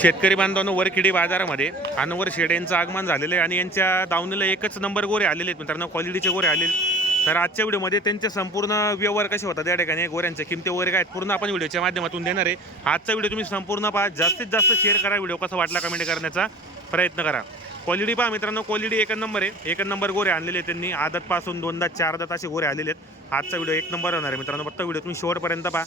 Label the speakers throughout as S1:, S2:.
S1: शेतकरी बांधवांनो वरखिडी बाजारामध्ये अनवर शेड यांचं आगमन झालेलं आहे आणि यांच्या दावणीला एकच नंबर गोरे आलेले आहेत मित्रांनो क्वालिटीचे गोरे आलेले आहेत. तर आजच्या व्हिडिओमध्ये त्यांचे संपूर्ण व्यवहार कसे होतात या ठिकाणी? गोऱ्यांच्या किमती वगैरे काय आहेत, पूर्ण आपण व्हिडिओच्या माध्यमातून देणार आहे. आजचा व्हिडिओ तुम्ही संपूर्ण पहा. जास्तीत जास्त शेअर करा. व्हिडिओ कसा वाटला कमेंट करण्याचा प्रयत्न करा. क्वालिटी पहा मित्रांनो क्वालिटी एक नंबर आहे. एक नंबर गोरे आणलेले आहेत त्यांनी. आदतपासून दोनदा चारदा असे गोरे आलेले आहेत. आजचा व्हिडिओ एक नंबर होणार आहे मित्रांनो. फक्त व्हिडिओ तुम्ही शेवटपर्यंत पहा.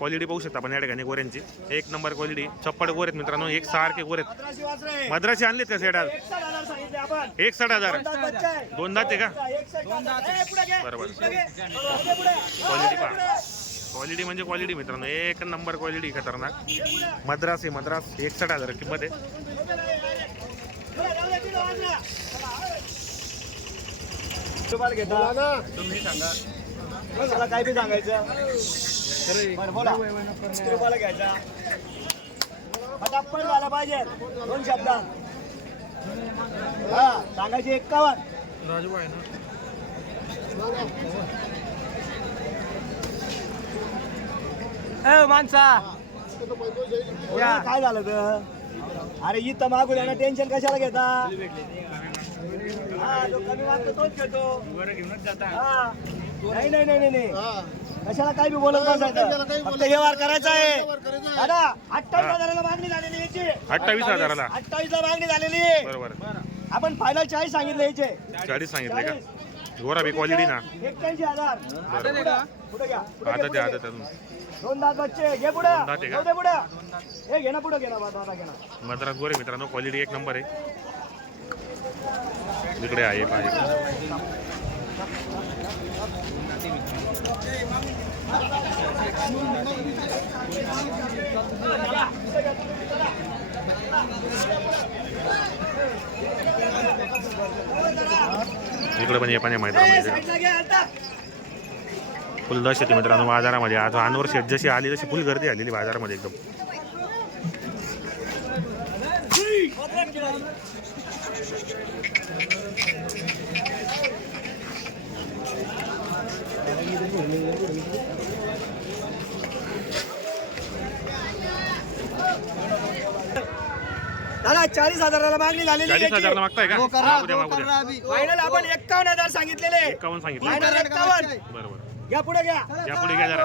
S1: क्वालिटी पाहू शकता आपण या ठिकाणी गोऱ्यांची. एक नंबर क्वालिटी. चप्पड गोरे आहेत मित्रांनो एक सारखे गोरे आहेत.
S2: पंधराशे वासरे.
S1: मद्राशी आणलेत का
S2: आपण.
S1: एक साठ हजार.
S2: दोन दात बच्चा आहे.
S1: दोन दात आहे. का. बरोबर. क्वालिटी पहा. क्वालिटी म्हणजे क्वालिटी मित्रांनो. एक नंबर क्वालिटी खतरनाक. मद्रास आहे मद्रास. एकसठ हजार किंमत आहे.
S2: तुम्ही सांगा. मला काय बी सांगायचं. किती रुपयाला घ्यायचा पटापट झाला पाहिजे दोन शब्दात. हा सांगायचे एक्कावन्न ना? माणसा काय झालं ग अरे इथं मागून ना टेन्शन कशाला घेता हा, जो कमी मागतो तोच घेतो घेऊनच जाता नाही नाही नाही, नाही कशाला काय बी बोलत बसायचं? फक्त व्यवहार करायचा आहे. दादा अठ्ठावीस हजाराला मागणी झालेली याची.
S1: अठ्ठावीस हजाराला.
S2: अठ्ठावीस ला मागणी झालेली आहे.
S1: बरोबर.
S2: आपण फायनल चाळीस सांगितले याचे.
S1: चाळीस सांगितले का? गोरा बी क्वालिटी ना.
S2: एक्क्याऐंशी हजार. पुढे घ्या, पुढे पुढे
S1: आहे अजून
S2: दोन दात बच्चे घे पुढे.
S1: दात आहे का?
S2: पुढे. हे घे ना पुढे घे ना बा, दादा घे ना.
S1: मद्रास गोरे मित्रांनो क्वालिटी एक नंबर आहे. इकडे आहे पाहिजे. इकडे पण ये पण या मैदानामध्ये. फुल दश येते मित्रांनो बाजारामध्ये. आज अनवर शेट जशी आली तशी फुल गर्दी आलेली बाजारामध्ये एकदम.
S2: दादा चाळीस हजाराला मागणी झालेली
S1: चाळीस
S2: याची.
S1: हजारला मागताय का? मागू द्या मागू द्या.
S2: फायनल आपण एक्कावन्न हजार सांगितलेले.
S1: एकावन्न सांगितलं.
S2: फायनल एक्कावन्न
S1: बरोबर
S2: घ्या पुढे घ्या.
S1: या पुढे घ्या जरा.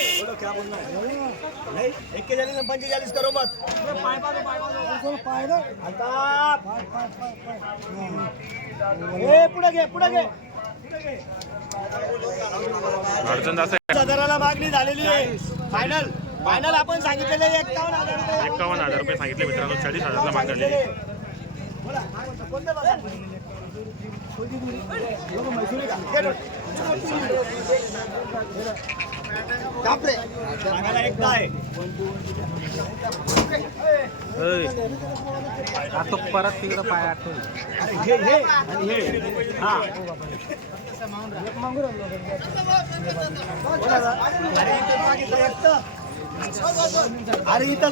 S2: बोलो, क्या बोलना है? नहीं एक्केचाळीस आणि पंचेचाळीस करो मत। आता ए पुढे घे पुढे घे पुढे घे।
S1: अडचण जास्त आहे
S2: हजाराला मागणी झालेली आहे. फायनल फायनल आपण सांगितलेले एक्कावन्न हजार रुपये.
S1: एकावन्न हजार रुपये सांगितले मित्रांनो. चाळीस हजारला मागणी
S2: बोला, काय म्हणतो? कोणतं बघा? लोकं मैसुरी का?
S3: आता परत तिकडं पाय आठवलं
S2: अरे हे हे आणि हे. हा. इथं. अरे इथं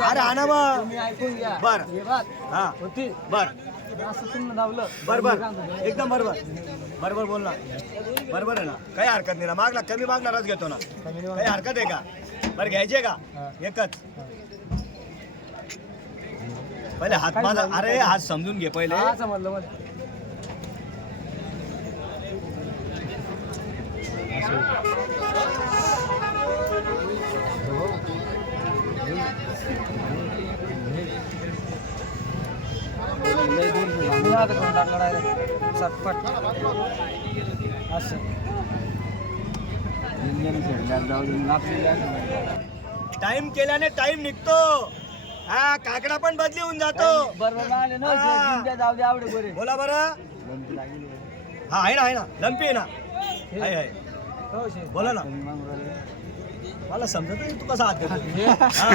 S2: अरे ना मग
S3: मी ऐकून घ्या.
S2: बर.
S3: हे
S2: हा. बर.
S3: असं तुम्ही धावलं
S2: बर बर एकदम बरोबर. बरोबर बोल ना बरोबर आहे ना? काही हरकत नाही ना. मागला कमी मागणारच घेतो ना. काही हरकत आहे का? बरं घ्यायचे का? एकच. पहिले हात माझा अरे हात समजून घे पहिले.
S3: समजलं टाकला डायरेक्ट चटपट. असं.
S2: टाइम केल्याने टाइम निघतो. हा काकडा पण बदली होऊन जातो.
S3: बरोबर आले ना
S2: हा.
S3: इंडिया जाऊ दे आवडे बरे
S2: बोला बरं. हा आहे ना आहे ना. लंपी आहे ना. आहे आहे.
S3: हो शेठ.
S2: बोला ना. मला समजत नाही तू कसा हात देतो हा.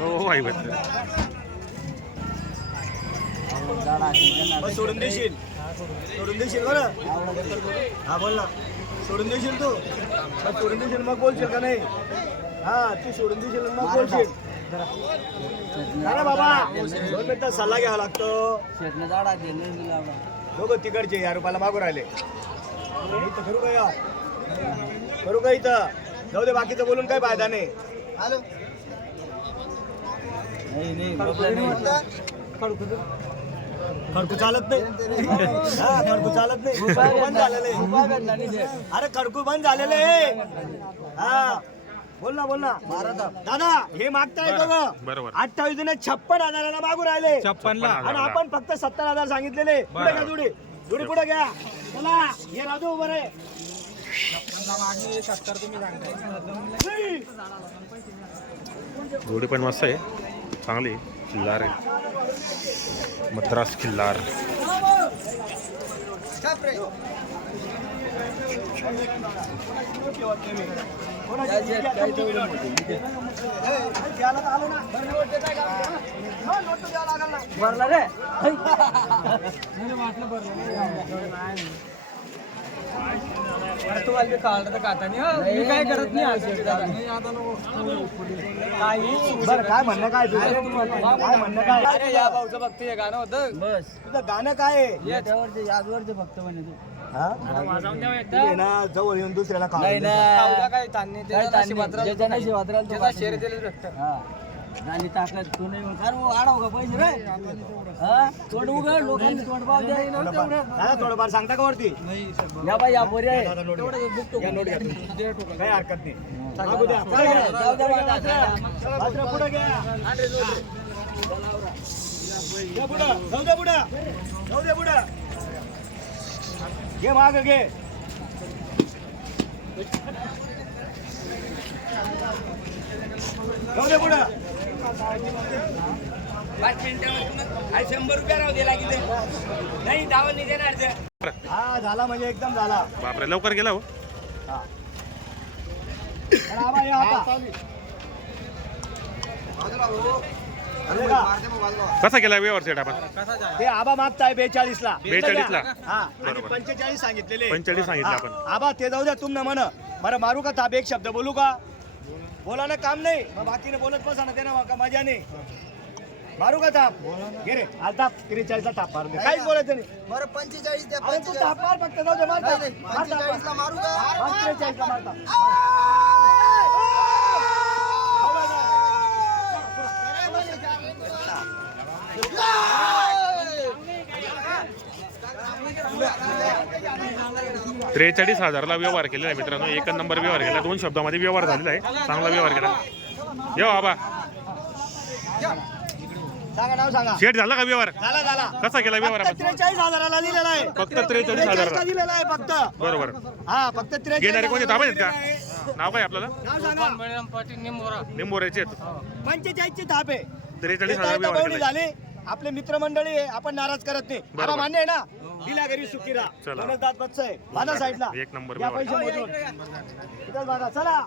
S1: हो हो आई
S2: मग सोडून देशील? सोडून देशील बरं? हा बोल ना. सोडून देशील तू? मग सोडून देशील मग बोलशील का नाही? हा तू सोडून देशील मग बोलशील. अरे बाबा. दोन मिनिटं सल्ला घ्यावा लागतो. दोघं तिकडचे या रुपयाला मागून राहिले. इथं करू का या? करू का इथं? जाऊ दे बाकीचं बोलून काही फायदा नाही.
S3: नाही नाही problem नाही.
S2: खडकू चालत नाही. हा खडकू चालत नाही. खडकू बंद झालेलं आहे. अरे खडकू बंद झालेलं आहे. हा. बोल ना बोल ना. दादा हे मागताय
S1: बरोबर.
S2: अठ्ठावीस जुने छप्पन हजाराला मागून राहिले.
S1: छप्पनला.
S2: आणि आपण फक्त सत्तर हजार सांगितलेले. पुढे घ्या जुडी. जुडी पुढे घ्या. चला हे राजू उभं रे.
S1: जोडी पण मस्त आहे. चांगली आहे. मद्रास खिल्लार.
S2: भरला रे घ्या, तुमची जुडी. हे, द्यायला तर आलो ना. हा, नोट तर द्यावं लागेल ना.
S3: भरला रे काढलं तर हो. मी काय करत नाही. काही
S2: बरं काय म्हणणं काय तुझं? काय म्हणणं काय?
S3: अरे या भाऊचं हे गाणं होतं. बस.
S2: तुझं गाणं काय आहे?
S3: यादवरचे फक्त म्हणे तू.
S2: हा? तू आहे ना जवळ येऊन दुसऱ्याला खाऊ
S3: नाही
S2: दे.
S3: ना काही ताण ज्याच्या नशिबात राहिलं तो शेअर हा. आणि ताकद तू नाही म्हणून. अरे वो आडाव का पैसे रे हा? तोंड उघड लोकांनी तोंड पाव द्या.
S2: दादा थोडंफार सांगता का वरती
S3: या बाई या पोरी आहे. तेवढं.
S2: काही हरकत नाही मागू द्या. पुढे
S3: जाऊ
S2: घ्या.
S3: द्या, जाऊ द्या,
S2: पुढे
S3: जाऊ द्या.
S2: घ्या. मात्र पुढे घ्या. घ्या पुढं. जाऊ दे पुढं. जाऊ दे पुढं. घे माग घे
S4: पाच मिनिटावर शंभर रुपया राहू दिला की नाही दावा नाही देणार ते.
S2: हा झाला म्हणजे एकदम झाला.
S1: बापरे लवकर गेला हो.
S2: हा. आता.
S1: कसा केला व्यवहार सेट आपण?
S2: ते आबा मागताय बेचाळीस ला
S1: 42 ला?
S2: हा
S1: बरोबर.
S2: पंचेचाळीस सांगितलेले.
S1: पंचेचाळीस सांगितले
S2: हा.
S1: आपण
S2: आबा ते जाऊ द्या तुम ना म्हण. बरं मारू का ताप एक शब्द बोलू का? बोला ना काम नाही. मग बाकीने बोलत बसा ना ते ना का मजा नाही. मारू का ताप घे रे. आज ताप त्रेचाळीस ला ताप मारू दे. काहीच बोलायचं नाही.
S3: बरं पंचेचाळीस द्या
S2: अरे तू ताप मार फक्त जाऊ दे मार ताप. मार ताप,
S3: का?
S2: मार त्रेचाळीसला मार ताप.
S1: त्रेचाळीस हजारला व्यवहार केलेला आहे मित्रांनो. एक नंबर व्यवहार केला दोन शब्दामध्ये व्यवहार झालेला आहे. चांगला व्यवहार केला. येऊ बाबा
S2: सांगा नाव सांगा.
S1: शेट झाला का व्यवहार? कसा केला व्यवहार
S2: त्रेचाळीस हजाराला दिलेला आहे.
S1: फक्त 43 हजाराला.
S2: 43 ला दिलेला आहे फक्त.
S1: बरोबर.
S2: हा फक्त त्रेचाळीस
S1: घेणारे कोणते? ताबा आहेत. का? नाव काय आपल्याला? निंबोऱ्याचे आहेत.
S2: पंचेचाळीस ची धाप आहे.
S1: त्रेचाळीस हजार
S2: झाले. आपले मित्रमंडळी आपण नाराज करत नाही. मान्य आहे ना? दिल्या घरी
S1: चला.
S2: म्हणून दात बच्च आहे माझ्या साईडला
S1: एक नंबर
S2: या. पैसे चला